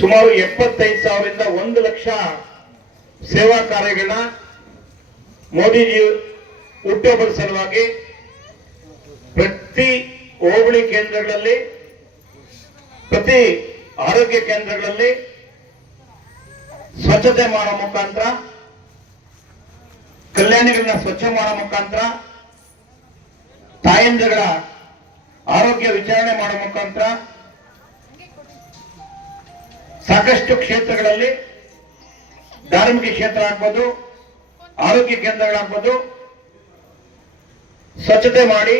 ಸುಮಾರು ಎಪ್ಪತ್ತೈದು ಸಾವಿರದಿಂದ ಒಂದು ಲಕ್ಷ ಸೇವಾ ಕಾರ್ಯಗಳನ್ನ ಮೋದಿಜಿ ಹುಟ್ಟುಹಬ್ಬದ ಸಲುವಾಗಿ ಪ್ರತಿ ಹೋಬಳಿ ಕೇಂದ್ರಗಳಲ್ಲಿ, ಪ್ರತಿ ಆರೋಗ್ಯ ಕೇಂದ್ರಗಳಲ್ಲಿ ಸ್ವಚ್ಛತೆ ಮಾಡೋ ಮುಖಾಂತರ, ಕಲ್ಯಾಣಿಗಳನ್ನ ಸ್ವಚ್ಛ ಮಾಡೋ ಮುಖಾಂತರ, ತಾಯಂದ್ರಗಳ ಆರೋಗ್ಯ ವಿಚಾರಣೆ ಮಾಡೋ ಮುಖಾಂತರ ಸಾಕಷ್ಟು ಕ್ಷೇತ್ರಗಳಲ್ಲಿ ಧಾರ್ಮಿಕ ಕ್ಷೇತ್ರ ಆಗ್ಬೋದು, ಆರೋಗ್ಯ ಕೇಂದ್ರಗಳಾಗ್ಬೋದು. ಸ್ವಚ್ಛತೆ ಮಾಡಿ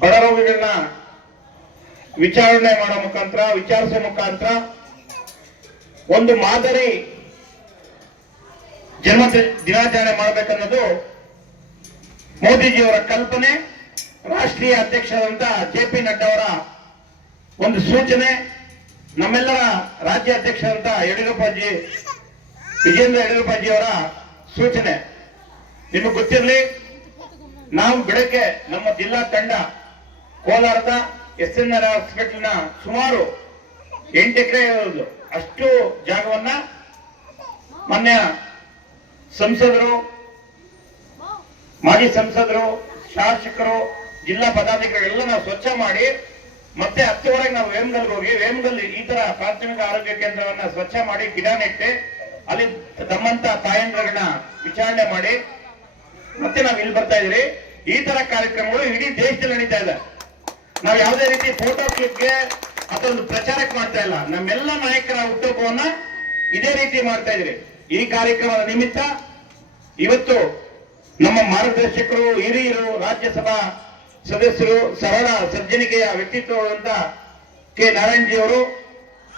ಬಡ ರೋಗಿಗಳನ್ನ ವಿಚಾರಣೆ ಮಾಡೋ ಮುಖಾಂತರ, ವಿಚಾರಿಸೋ ಮುಖಾಂತರ ಒಂದು ಮಾದರಿ ಜನ್ಮ ದಿನಾಚರಣೆ ಮಾಡಬೇಕನ್ನೋದು ಮೋದಿಜಿಯವರ ಕಲ್ಪನೆ. ರಾಷ್ಟ್ರೀಯ ಅಧ್ಯಕ್ಷರಾದಂತಹ ಜೆ ಪಿ ನಡ್ಡಾ ಅವರ ಒಂದು ಸೂಚನೆ. ನಮ್ಮೆಲ್ಲರ ರಾಜ್ಯ ಅಧ್ಯಕ್ಷರಂತ ಯಡಿಯೂರಪ್ಪಾಜಿ, ವಿಜೇಂದ್ರ ಯಡಿಯೂರಪ್ಪಾಜಿ ಅವರ ಸೂಚನೆ. ನಿಮಗೆ ಗೊತ್ತಿರಲಿ, ನಾವು ಬೆಳಗ್ಗೆ ನಮ್ಮ ಜಿಲ್ಲಾ ತಂಡ ಕೋಲಾರದ ಎಸ್ ಎನ್ ಹಾಸ್ಪಿಟಲ್ನ ಸುಮಾರು ಎಂಟು ಎಕರೆ ಇರೋದು. ಅಷ್ಟು ಜಾಗವನ್ನ ಮಾನ್ಯ ಸಂಸದರು, ಮಾಜಿ ಸಂಸದರು, ಶಾಸಕರು, ಜಿಲ್ಲಾ ಪದಾಧಿಕಾರಿಗಳೆಲ್ಲ ನಾವು ಸ್ವಚ್ಛ ಮಾಡಿ ಮತ್ತೆ ಹತ್ತುವರೆಗೆ ನಾವು ವೇಮಗಲ್ಗೆ ಹೋಗಿ ವೇಮಗಲ್ ಈ ತರ ಪ್ರಾಥಮಿಕ ಆರೋಗ್ಯ ಕೇಂದ್ರವನ್ನ ಸ್ವಚ್ಛ ಮಾಡಿ ಗಿಡ ನೆಟ್ಟೆ ಅಲ್ಲಿ ತಮ್ಮಂತ ತಾಯಂದ್ರಗಳನ್ನ ವಿಚಾರಣೆ ಮಾಡಿ ಮತ್ತೆ ನಾವು ಇಲ್ಲಿ ಬರ್ತಾ ಇದೀವಿ ಈ ತರ ಕಾರ್ಯಕ್ರಮಗಳು ಇಡೀ ದೇಶದಲ್ಲಿ ನಡೀತಾ ಇದೆ. ನಾವು ಯಾವುದೇ ರೀತಿ ಫೋಟೋ ಕ್ಲಿಪ್ಗೆ ಅಥವಾ ಒಂದು ಪ್ರಚಾರಕ್ಕೆ ಮಾಡ್ತಾ ಇಲ್ಲ. ನಮ್ಮೆಲ್ಲ ನಾಯಕರ ಹುಟ್ಟುಹಬ್ಬವನ್ನ ಇದೇ ರೀತಿ ಮಾಡ್ತಾ ಇದ್ರಿ ಈ ಕಾರ್ಯಕ್ರಮದ ನಿಮಿತ್ತ ಇವತ್ತು ನಮ್ಮ ಮಾರ್ಗದರ್ಶಕರು, ಹಿರಿಯರು, ರಾಜ್ಯಸಭಾ ಸದಸ್ಯರು ಸರಳ ಸಜ್ಜನಿಕೆಯ ವ್ಯಕ್ತಿತ್ವವಾದಂತ ಕೆ. ನಾರಾಯಣಜಿ ಅವರು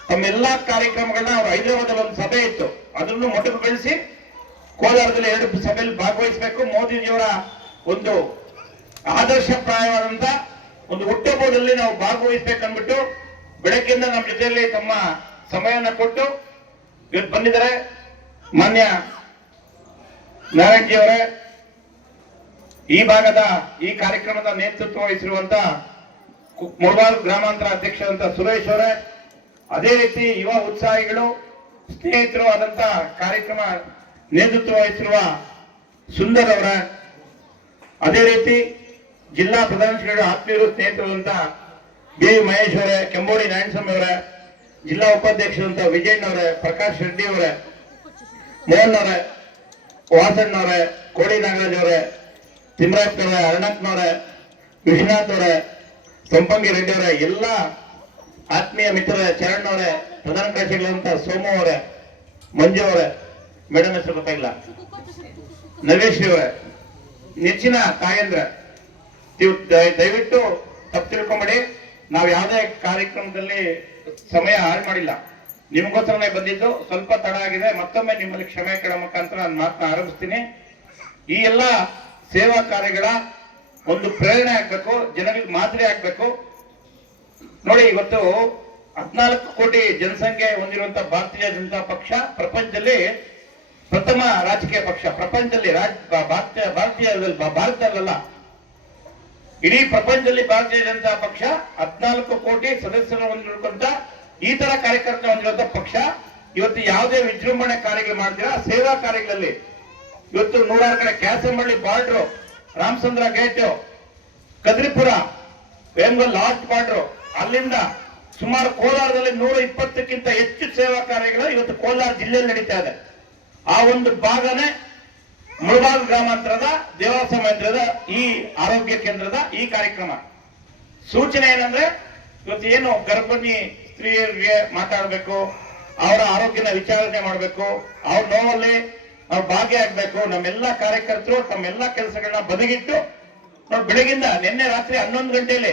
ತಮ್ಮೆಲ್ಲ ಕಾರ್ಯಕ್ರಮಗಳನ್ನ ಅವರು ಹೈದರಾಬಾದಲ್ಲಿ ಒಂದು ಸಭೆ ಇತ್ತು. ಅದನ್ನು ಮೊಟಕುಗೊಳಿಸಿ ಕೋಲಾರದಲ್ಲಿ ಎರಡು ಸಭೆಯಲ್ಲಿ ಭಾಗವಹಿಸಬೇಕು. ಮೋದಿಜಿಯವರ ಒಂದು ಆದರ್ಶಪ್ರಾಯವಾದಂತ ಒಂದು ಹುಟ್ಟುಹಬ್ಬದಲ್ಲಿ ನಾವು ಭಾಗವಹಿಸ್ಬೇಕನ್ಬಿಟ್ಟು ಬೆಳಕಿಂದ ನಮ್ಮ ಜೊತೆಯಲ್ಲಿ ತಮ್ಮ ಸಮಯವನ್ನು ಕೊಟ್ಟು ಇವತ್ತು ಬಂದಿದ್ದಾರೆ ಮಾನ್ಯ ನಾರಾಯಣಜಿ ಅವರೇ ಈ ಭಾಗದ ಈ ಕಾರ್ಯಕ್ರಮದ ನೇತೃತ್ವ ವಹಿಸಿರುವಂತ ಮುಳಬಾಲ್ ಗ್ರಾಮಾಂತರ ಅಧ್ಯಕ್ಷರಂತ ಸುರೇಶ್ ಅವರೇ, ಅದೇ ರೀತಿ ಯುವ ಉತ್ಸಾಹಿಗಳು, ಸ್ನೇಹಿತರು ಆದಂತ ಕಾರ್ಯಕ್ರಮ ನೇತೃತ್ವ ವಹಿಸಿರುವ ಸುಂದರ್ ಅವರ, ಅದೇ ರೀತಿ ಜಿಲ್ಲಾ ಪ್ರಧಾನ ಆತ್ಮೀಯರು ಸ್ನೇಹಿತರಾದಂತ ಬಿ ಮಹೇಶ್ ಅವರೇ, ಕೆಂಬೋಡಿ ನಾರಾಯಣಸ್ವಾಮಿ ಅವರೇ, ಜಿಲ್ಲಾ ಉಪಾಧ್ಯಕ್ಷರಂತ ವಿಜಯಣ್ಣ ಅವರೇ, ಪ್ರಕಾಶ್ ರೆಡ್ಡಿ ಅವರೇ, ಮೋಹನ್ ಅವರೇ ವಾಸಣ್ಣವರೇ ಕೋಡಿ ನಾಗರಾಜ್ ಅವರೇ ತಿಮ್ರಾಪ್ನವರೇ ಅರುಣಪ್ಪನವರ ವಿಶ್ವನಾಥ್ ಅವರೇ, ಸಂಪಂಗಿ ರೆಡ್ಡಿ ಅವರೇ, ಎಲ್ಲ ಆತ್ಮೀಯ ಮಿತ್ರರ ಚರಣ್ ಅವರೇ, ಪ್ರಧಾನ ಕಾರ್ಯಗಳಂತ ಸೋಮು ಅವರ, ಮಂಜು ಅವರ ಮೇಡಮ್ ಹೆಸರು ಗೊತ್ತಾಗಿಲ್ಲ. ನವೇಶ್ ಅವರ, ನೆಚ್ಚಿನ ತಾಯಂದ್ರ. ದಯವಿಟ್ಟು ತಪ್ಪು ತಿಳ್ಕೊಂಬೇಡಿ. ನಾವು ಯಾವುದೇ ಕಾರ್ಯಕ್ರಮದಲ್ಲಿ ಸಮಯ ಹಾಳು ಮಾಡಿಲ್ಲ. ನಿಮಗೋಸ್ಕರನೇ ಬಂದಿದ್ದು. ಸ್ವಲ್ಪ ತಡ ಆಗಿದೆ. ಮತ್ತೊಮ್ಮೆ ನಿಮ್ಮಲ್ಲಿ ಕ್ಷಮೆ ಕೇಳೋ ಮುಖಾಂತರ ನಾನು ಮಾತನ್ನ ಆರಂಭಿಸ್ತೀನಿ. ಈ ಎಲ್ಲ ಸೇವಾ ಕಾರ್ಯಗಳ ಒಂದು ಪ್ರೇರಣೆ ಆಗ್ಬೇಕು ಜನಗಳಿಗೆ ಮಾದರಿ ಆಗ್ಬೇಕು. ನೋಡಿ, ಇವತ್ತು ಹದಿನಾಲ್ಕು ಕೋಟಿ ಜನಸಂಖ್ಯೆ ಹೊಂದಿರುವಂತಹ ಭಾರತೀಯ ಜನತಾ ಪಕ್ಷ ಪ್ರಪಂಚದಲ್ಲಿ ಪ್ರಥಮ ರಾಜಕೀಯ ಪಕ್ಷ. ಪ್ರಪಂಚದಲ್ಲಿ ರಾಜ್ ಭಾರತೀಯ ಭಾರತೀಯ, ಭಾರತದಲ್ಲ. ಇಡೀ ಪ್ರಪಂಚದಲ್ಲಿ ಭಾರತೀಯ ಜನತಾ ಪಕ್ಷ ಹದಿನಾಲ್ಕು ಕೋಟಿ ಸದಸ್ಯರು ಹೊಂದಿರುವಂತ ಈ ತರ ಕಾರ್ಯಕರ್ತ ಹೊಂದಿರುವಂತ ಪಕ್ಷ. ಇವತ್ತು ಯಾವುದೇ ವಿಜೃಂಭಣೆ ಕಾರ್ಯಗಳು ಮಾಡ್ತೀರಾ? ಸೇವಾ ಕಾರ್ಯಗಳಲ್ಲಿ. ಇವತ್ತು ನೂರಾರು ಕಡೆ Kyasamballi border Ramachandra gate, Kadripura, Vemagal last border ಅಲ್ಲಿಂದ ಸುಮಾರು ಕೋಲಾರದಲ್ಲಿ ನೂರ ಇಪ್ಪತ್ತಕ್ಕಿಂತ ಹೆಚ್ಚು ಸೇವಾ ಕಾರ್ಯಗಳು ಇವತ್ತು ಕೋಲಾರ ಜಿಲ್ಲೆಯಲ್ಲಿ ನಡೀತಾ ಇದೆ. ಆ ಒಂದು ಭಾಗನೇ ಮುಳಬಾಗ ಗ್ರಾಮಾಂತರದ ದೇವಾಸ ಮಂದಿರದ ಈ ಆರೋಗ್ಯ ಕೇಂದ್ರದ ಈ ಕಾರ್ಯಕ್ರಮ. ಸೂಚನೆ ಏನಂದ್ರೆ, ಇವತ್ತು ಏನು ಗರ್ಭಿಣಿ ಸ್ತ್ರೀಯರಿಗೆ ಮಾತಾಡಬೇಕು, ಅವರ ಆರೋಗ್ಯನ ವಿಚಾರಣೆ ಮಾಡಬೇಕು, ಅವ್ರ ನೋವಲ್ಲಿ ನಾವು ಭಾಗಿಯಾಗಬೇಕು ನಮ್ಮೆಲ್ಲ ಕಾರ್ಯಕರ್ತರು ತಮ್ಮೆಲ್ಲ ಕೆಲಸಗಳನ್ನ ಬದಿಗಿಟ್ಟು ನಾವು ಬೆಳಗಿಂದ ನಿನ್ನೆ ರಾತ್ರಿ ಹನ್ನೊಂದು ಗಂಟೆಯಲ್ಲಿ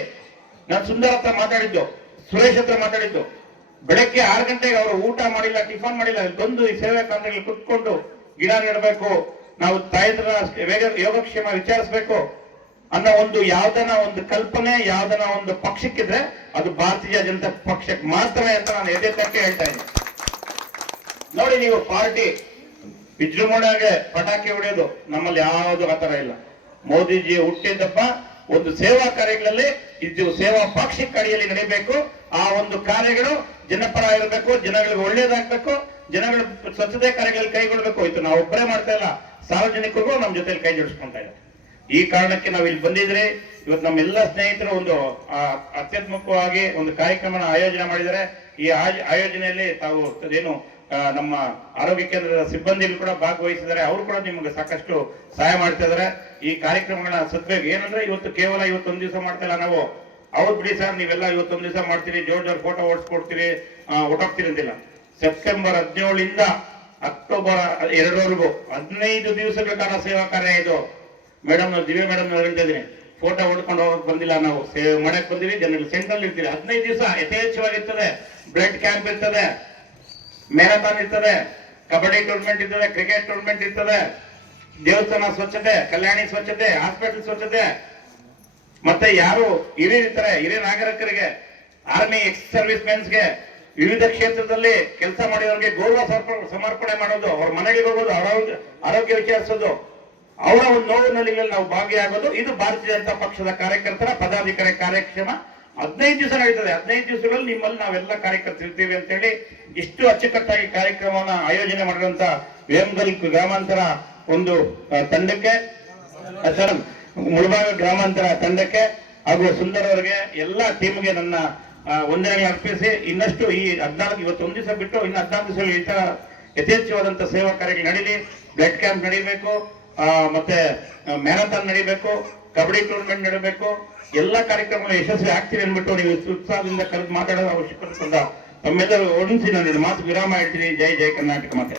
ನಾನು ಸುಂದರ ಹತ್ರ ಮಾತಾಡಿದ್ದು, ಸುರೇಶ್ ಹತ್ರ ಮಾತಾಡಿದ್ದು. ಬೆಳಗ್ಗೆ ಆರು ಗಂಟೆಗೆ ಅವರು ಊಟ ಮಾಡಿಲ್ಲ, ಟಿಫನ್ ಮಾಡಿಲ್ಲ ಬಂದು ಈ ಸೇವೆ ಕೇಂದ್ರದಲ್ಲಿ ಕುತ್ಕೊಂಡು ಗಿಡ ನೆಡಬೇಕು. ನಾವು ತಾಯಂದ್ರ ಯೋಗಕ್ಷೇಮ ವಿಚಾರಿಸಬೇಕು ಅನ್ನೋ ಒಂದು ಯಾವ್ದನ ಒಂದು ಕಲ್ಪನೆ, ಯಾವ್ದನ ಒಂದು ಪಕ್ಷಕ್ಕಿದ್ರೆ ಅದು ಭಾರತೀಯ ಜನತಾ ಪಕ್ಷಕ್ಕೆ ಮಾತ್ರವೇ ಅಂತ ನಾನು ಎದೆ ತಟ್ಟೆ ಹೇಳ್ತಾ ಇದ್ದೀನಿ. ನೋಡಿ ನೀವು ಪಾರ್ಟಿ ವಿಜೃಂಭಣೆಗೆ ಪಟಾಕಿ ಹೊಡೆಯೋದು ನಮ್ಮಲ್ಲಿ ಯಾವುದು ಆತರ ಇಲ್ಲ. ಮೋದಿಜಿ ಹುಟ್ಟಿದ್ದಪ್ಪ ಒಂದು ಸೇವಾ ಕಾರ್ಯಗಳಲ್ಲಿ ಇದು ಸೇವಾ ಪಾಕ್ಷಿಕ ಅಡಿಯಲ್ಲಿ ನಡೀಬೇಕು ಆ ಒಂದು ಕಾರ್ಯಗಳು ಜನಪರ ಇರಬೇಕು ಜನಗಳಿಗೆ ಒಳ್ಳೇದಾಗಬೇಕು ಜನಗಳು ಸ್ವಚ್ಛತೆ ಕಾರ್ಯಗಳಲ್ಲಿ ಕೈಗೊಳ್ಬೇಕು ಇದು ನಾವು ಒಬ್ಬರೇ ಮಾಡ್ತಾ ಇಲ್ಲ ಸಾರ್ವಜನಿಕರಿಗೂ ನಮ್ಮ ಜೊತೆಯಲ್ಲಿ ಕೈ ಜೋಡಿಸ್ಕೊಂತ ಇದ್ದಾರೆ. ಈ ಕಾರಣಕ್ಕೆ ನಾವು ಇಲ್ಲಿ ಬಂದಿದ್ರೆ ಇವತ್ತು ನಮ್ಮೆಲ್ಲ ಸ್ನೇಹಿತರು ಒಂದು ಆ, ಅತ್ಯುತ್ತಮವಾಗಿ ಒಂದು ಕಾರ್ಯಕ್ರಮನ ಆಯೋಜನೆ ಮಾಡಿದ್ದಾರೆ. ಈ ಆಯೋಜನೆಯಲ್ಲಿ ತಾವು ಏನು ನಮ್ಮ ಆರೋಗ್ಯ ಕೇಂದ್ರದ ಸಿಬ್ಬಂದಿಗಳು ಕೂಡ ಭಾಗವಹಿಸಿದ್ದಾರೆ. ಅವರು ಕೂಡ ನಿಮಗೆ ಸಾಕಷ್ಟು ಸಹಾಯ ಮಾಡ್ತಾ ಇದಾರೆ. ಈ ಕಾರ್ಯಕ್ರಮಗಳ ಸದ್ಬೇಗ ಏನಂದ್ರೆ ಇವತ್ತು ಕೇವಲ ಇವತ್ತೊಂದು ದಿವಸ ಮಾಡ್ತಾ ಇಲ್ಲ ನಾವು. ಅವ್ರು ಬಿಡಿ ಸರ್, ನೀವೆಲ್ಲ ಇವತ್ತೊಂದು ದಿವಸ ಮಾಡ್ತೀರಿ, ಜೋರ್ ಜೋರ್ ಫೋಟೋ ಓಡಿಸ್ಕೊಡ್ತೀರಿ ಒಟ್ಟೋಗ್ತೀರಿ ಅಂತಿಲ್ಲ. ಸೆಪ್ಟೆಂಬರ್ ಹದಿನೇಳರಿಂದ ಅಕ್ಟೋಬರ್ ಎರಡರವರೆಗೂ ಹದಿನೈದು ದಿವಸಗಳ ಕಾಲ ಸೇವಾ ಕಾರ್ಯ ಇದು. ಮೇಡಮ್ ದಿವ್ಯ ಮೇಡಮ್ ಹೇಳ್ತಾ ಫೋಟೋ ಹೊಡ್ಕೊಂಡು ಹೋಗಕ್ ಬಂದಿಲ್ಲ ನಾವು. ಸೇವೆ ಮಾಡಕ್ ಬಂದಿವಿ ಜನರಿಗೆ ಸೆಂಟ್ರಲ್ ಇರ್ತೀವಿ ಹದಿನೈದು ದಿವಸ ಯಥೇಚ್ಛವಾಗಿರ್ತದೆ. ಬ್ಲಡ್ ಕ್ಯಾಂಪ್ ಇರ್ತದೆ. ಮ್ಯಾರಥಾನ್ ಇರ್ತದೆ, ಕಬಡ್ಡಿ ಟೂರ್ನಮೆಂಟ್ ಇರ್ತದೆ ಕ್ರಿಕೆಟ್ ಟೂರ್ನಮೆಂಟ್ ಇರ್ತದೆ, ದೇವಸ್ಥಾನ ಸ್ವಚ್ಛತೆ, ಕಲ್ಯಾಣಿ ಸ್ವಚ್ಛತೆ ಹಾಸ್ಪಿಟಲ್ ಸ್ವಚ್ಛತೆ. ಮತ್ತೆ ಯಾರು ಹಿರಿಯರಿರ್ತಾರೆ, ಹಿರಿಯ ನಾಗರಿಕರಿಗೆ ಆರ್ಮಿ ಎಕ್ಸ್ ಸರ್ವಿಸ್ ಮೆನ್ಸ್ಗೆ ವಿವಿಧ ಕ್ಷೇತ್ರದಲ್ಲಿ ಕೆಲಸ ಮಾಡಿದವರಿಗೆ ಗೌರವ ಸಮರ್ಪ- ಸಮರ್ಪಣೆ ಮಾಡೋದು, ಅವ್ರ ಮನೆಗೆ ಹೋಗೋದು, ಆರೋಗ್ಯ- ಆರೋಗ್ಯ ವಿಚಾರಿಸೋದು. ಅವರ ಒಂದು ನೋವು ನಲಿಗಳಲ್ಲಿ ನಾವು ಭಾಗಿಯಾಗೋದು. ಇದು ಭಾರತೀಯ ಜನತಾ ಪಕ್ಷದ ಕಾರ್ಯಕರ್ತರ, ಪದಾಧಿಕಾರಿ ಕಾರ್ಯಕ್ರಮ ಹದಿನೈದು ದಿವಸ ನಡೀತದೆ. ಹದಿನೈದು ದಿವಸಗಳಲ್ಲಿ ನಿಮ್ಮಲ್ಲಿ ನಾವೆಲ್ಲ ಕಾರ್ಯಕರ್ತರು ಇರ್ತೀವಿ ಅಂತೇಳಿ ಇಷ್ಟು ಅಚ್ಚುಕಟ್ಟಾಗಿ ಕಾರ್ಯಕ್ರಮವನ್ನ ಆಯೋಜನೆ ಮಾಡಿದಂತ ವೇಮಗಲ್ ಗ್ರಾಮಾಂತರ ಒಂದು ತಂಡಕ್ಕೆ ಸರ್ ಮುಳಬಾಗ ಗ್ರಾಮಾಂತರ ತಂಡಕ್ಕೆ ಹಾಗೂ ಸುಂದರ್ ಅವರಿಗೆ ಎಲ್ಲ ಟೀಮ್ಗೆ ನನ್ನ ಆ, ವಂದನೆಗಳನ್ನು ಅರ್ಪಿಸಿ ಇನ್ನಷ್ಟು ಈ ಹದಿನಾಲ್ಕು ಇವತ್ತು ಒಂದು ದಿವಸ ಬಿಟ್ಟು ಇನ್ನು ಹದಿನಾಲ್ಕು ದಿವಸ ಈ ತರ ಯಥೇಚ್ಛವಾದಂತ ಸೇವಾ ಕಾರ್ಯಗಳು ನಡೀಲಿ. ಬ್ಲಡ್ ಕ್ಯಾಂಪ್ ನಡೀಬೇಕು. ಮತ್ತೆ ಮ್ಯಾರಥಾನ್ ನಡೀಬೇಕು. ಕಬಡ್ಡಿ ಟೂರ್ನಮೆಂಟ್ ನಡಬೇಕು. ಎಲ್ಲ ಕಾರ್ಯಕ್ರಮ ಯಶಸ್ವಿ ಆಗ್ತೀನಿ ಅಂದ್ಬಿಟ್ಟು ನೀವು ಉತ್ಸಾಹದಿಂದ ಕರೆದು ಮಾತಾಡೋದು ಅವಶ್ಯಕತೆ ತಮ್ಮೆಲ್ಲರೂ ಓಡಿಸಿ ನಾನು ಮಾತು ವಿರಾಮ ಹೇಳ್ತೀನಿ. ಜೈ ಜೈ ಕರ್ನಾಟಕ ಮಾತೆ.